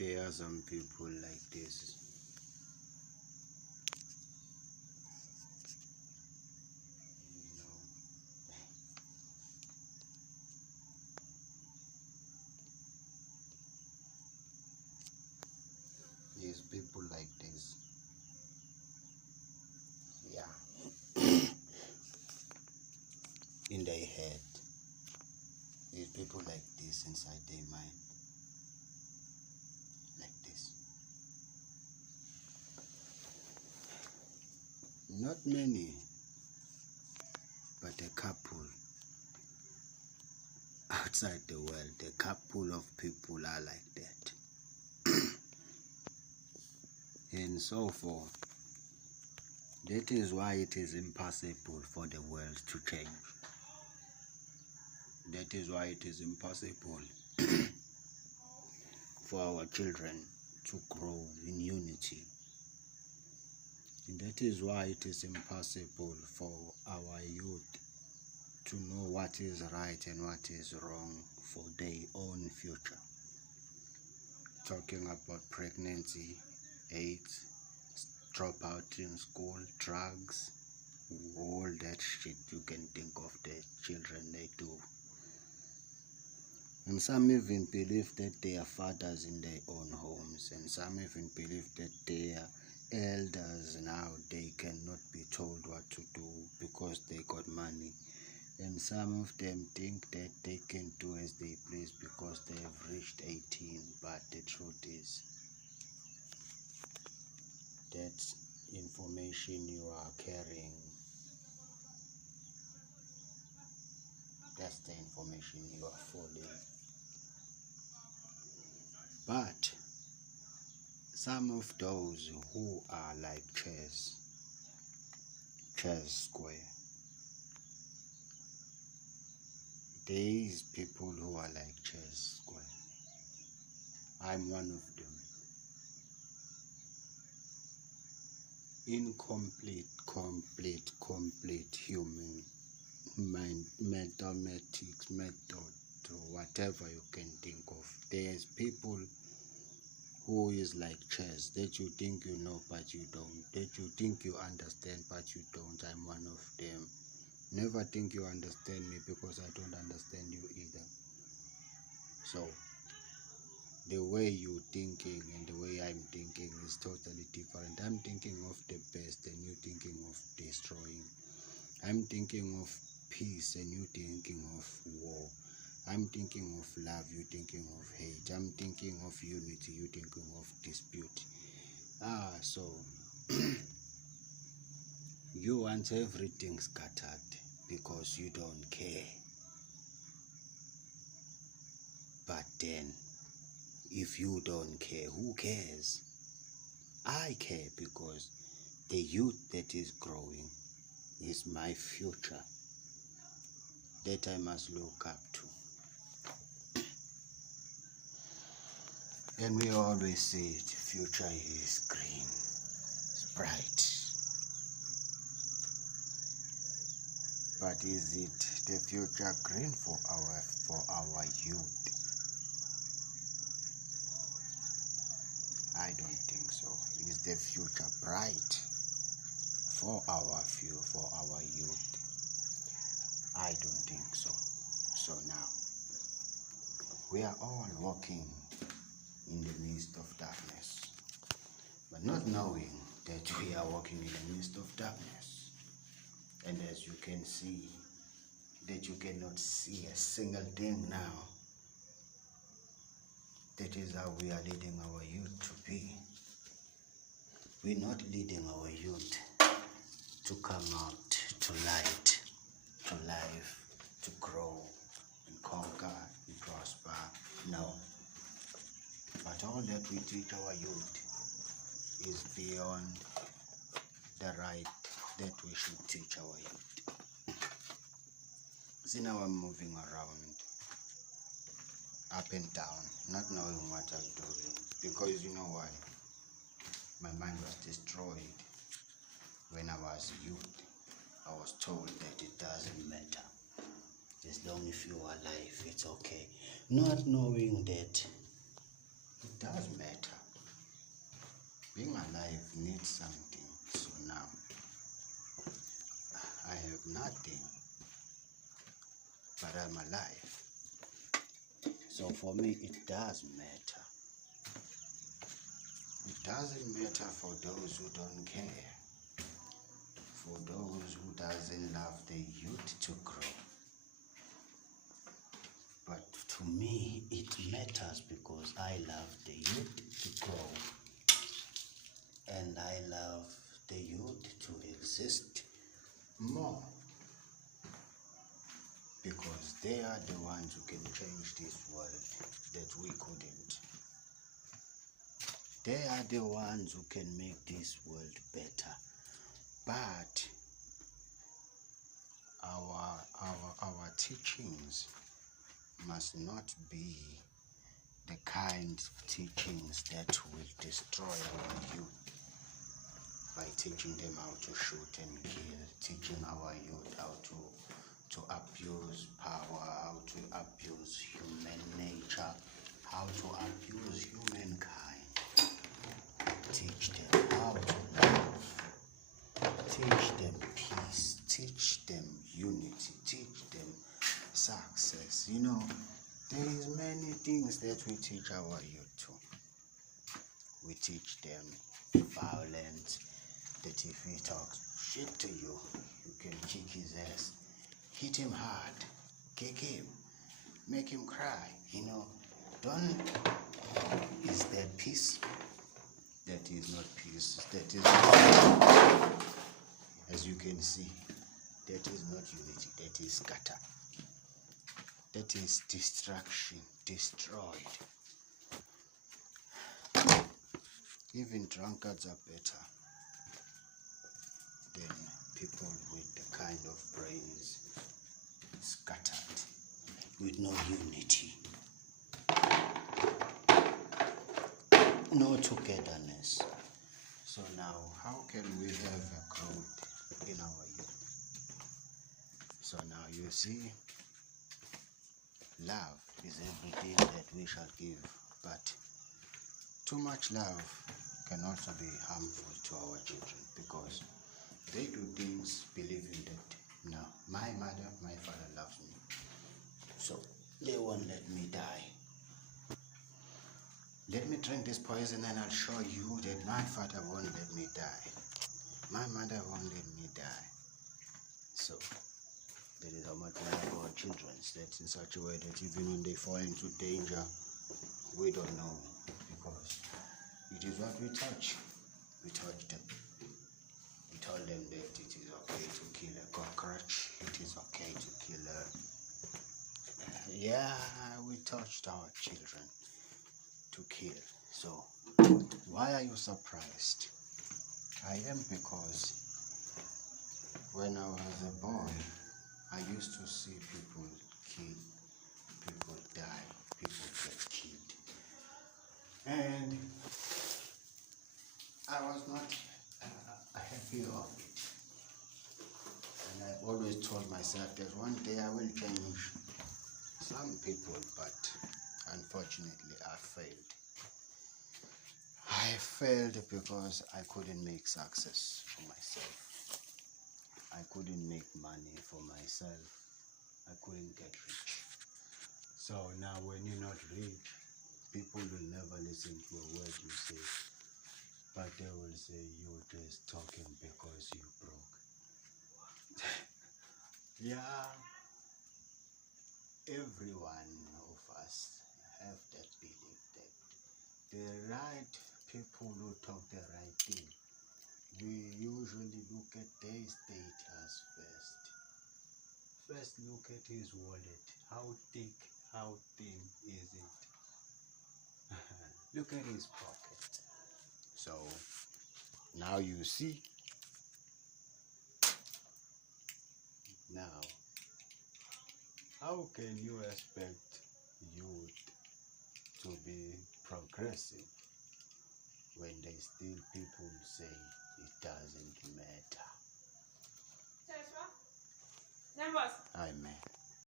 There are some people like this. There's people like this. Yeah. In their head. There's people like this inside their mind. Like this. Not many, but a couple outside the world, a couple of people are like that. And so forth. That is why it is impossible for the world to change. That is why it is impossible for our children to grow in unity. And that is why it is impossible for our youth to know what is right and what is wrong for their own future. Talking about pregnancy, AIDS, dropout in school, drugs, all that shit you can think of the children they do. And some even believe that they are fathers in their own homes, and some even believe that they are elders now. They cannot be told what to do because they got money. And some of them think that they can do as they please because they have reached 18. But the truth is, that information you are carrying, that's the information you are following. But some of those who are like chess square, these people who are like chess square, I'm one of them. Incomplete human mind, mathematics, method, whatever you can think of. There's people who is like chess, that you think you know but you don't, that you think you understand but you don't. I'm one of them. Never think you understand me because I don't understand you either. So the way you're thinking and the way I'm thinking is totally different. I'm thinking of the best and you're thinking of destroying. I'm thinking of peace and you're thinking of war. I'm thinking of love, you're thinking of hate. I'm thinking of unity, you're thinking of dispute. So you want everything scattered because you don't care. But then, if you don't care, who cares? I care because the youth that is growing is my future that I must look up to. And we always say it, future is green, it's bright. But is it the future green for our youth? I don't think so. Is the future bright for our youth? I don't think so. So now we are all walking in the midst of darkness, but not knowing that we are walking in the midst of darkness. And as you can see, that you cannot see a single thing now. That is how we are leading our youth to be. We're not leading our youth to come out to light, to life, to grow and conquer and prosper. No. But all that we teach our youth is beyond the right that we should teach our youth. See, now I'm moving around, up and down, not knowing what I'm doing. Because you know why? My mind was destroyed when I was a youth. I was told that it doesn't matter. As long as you are alive, it's okay. Not knowing that it does matter. life needs something. So now I have nothing, but I'm alive. So for me, it does matter. It doesn't matter for those who don't care, for those who doesn't love the youth to grow. But to me, it matters because I love the youth to grow. And I love the youth to exist more. Because they are the ones who can change this world that we couldn't. They are the ones who can make this world better. But our teachings must not be the kind of teachings that will destroy our youth by teaching them how to shoot and kill, teaching our youth how to abuse power, how to abuse human nature, how to abuse humankind. Teach them how to love, teach them peace, teach them unity, teach them success. You know, there is many things that we teach our youth to. We teach them violence, that if he talks shit to you, you can kick his ass, hit him hard, kick him, make him cry. You know, is there peace? That is not peace. That is not, as you can see, that is not unity. That is scatter. That is destruction, destroyed. Even drunkards are better than people with the kind of brains scattered, with no unity, no togetherness. So now, how can we have a growth in our youth? So now you see, love is everything that we shall give, but too much love can also be harmful to our children because they do things believing that, no, my mother, my father loves me, so they won't let me die. Let me drink this poison and I'll show you that my father won't let me die. My mother won't let me die. So that is how much we love our children. That's in such a way that even when they fall into danger, we don't know, because it is what we touch. We touch them. We told them that it is okay to kill a cockroach. It is okay to kill a... Yeah, we touched our children to kill. So why are you surprised? I am, because when I was a boy, I used to see people kill, people die, people get killed. And I was not happy of it. And I always told myself that one day I will change some people, but unfortunately I failed. I failed because I couldn't make success for myself. I couldn't make money for myself. I couldn't get rich. So now when you're not rich, people will never listen to a word you say, but they will say you're just talking because you broke. Yeah, every one of us have that belief that the right people who talk the right thing, we usually look at their status first. First look at his wallet. How thick, how thin is it? Look at his pocket. So now you see. Now, how can you expect youth to be progressive when they still people say it doesn't matter? Amen.